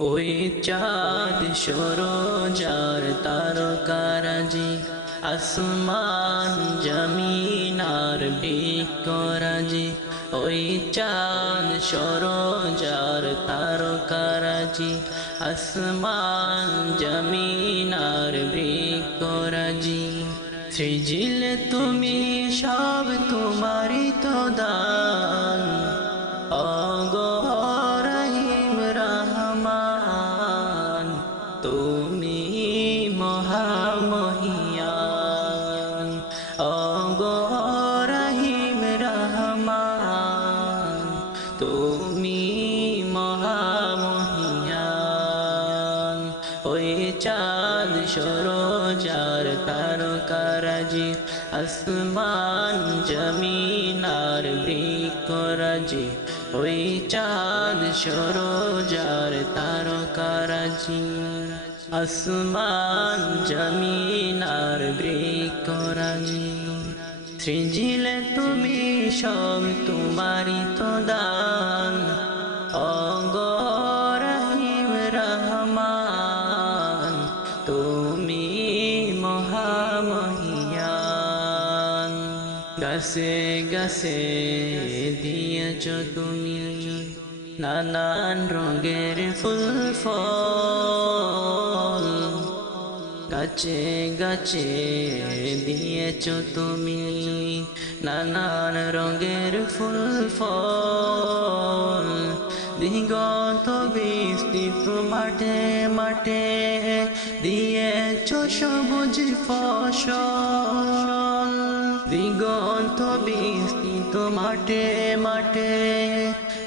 ওই চাঁদ সরোজার তারকারাজি, আসমান জমিন আর বৃক্ষরাজি। ওই চাঁদ সরোজার তারকারাজি, আসমান জমিন আর বৃক্ষরাজি। সৃজিলে তুমি সব, তোমারই তো দান। ওগো রহিম রহমান, তুমি মহামহিয়ান। ওগো রহিম রহমান, তুমি মহামহিয়ান। ওই চাঁদ সরোজার তারকারাজি, আসমান জমিন আর বৃক্ষরাজি। ওই চাঁদ সরোজার তারকারাজি, আসমান জমিন আর বৃক্ষরাজি। সৃজিলে তুমি সব, তোমারই তো দান। ওগো রহিম রহমান, তুমি মহামহিয়ান। গাছে গাছে দিয়েছ তুমি নানান রঙের ফুল ফল। গাছে গাছে দিয়েছ তুমি নানান রঙের ফুল ফল। দিগন্ত বিস্তৃত মাঠে মাঠে দিয়েছ সবুজ ফসল। দিগন্ত বিস্তৃত মাঠে মাঠে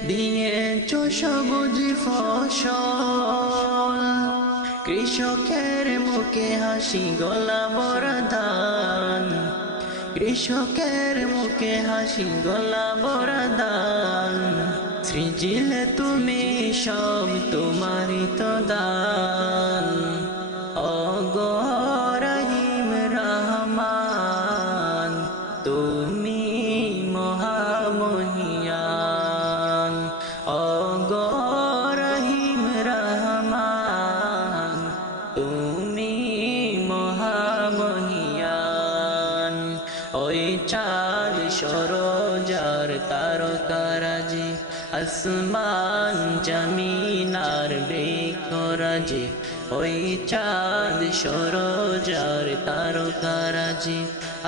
দিয়েছ সবুজ ফসল। কৃষকের মুখে হাসি, গলা ভরা ধান। কৃষকের মুখে হাসি, গলা ভরা ধান। সৃজিলে তুমি সব, তোমারই তো দান। ওগো রহিম রহমান, তুমি মহামহিয়ান। ওগো রহিম রহমান, তুমি মহামহিয়ান। ওই চাঁদ সরোজার তারকারাজি, আসমান জমিন আর বৃক্ষরাজি। ওই চাঁদ সরোজার তারকারাজি,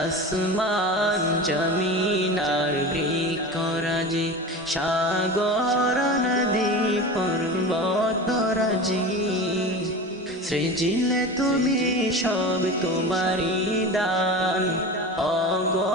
আসমান জমিন আর বৃক্ষরাজি। সাগর নদী পর্বতরাজি, সৃজিলে তুমি সব, তোমারই দান। ওগো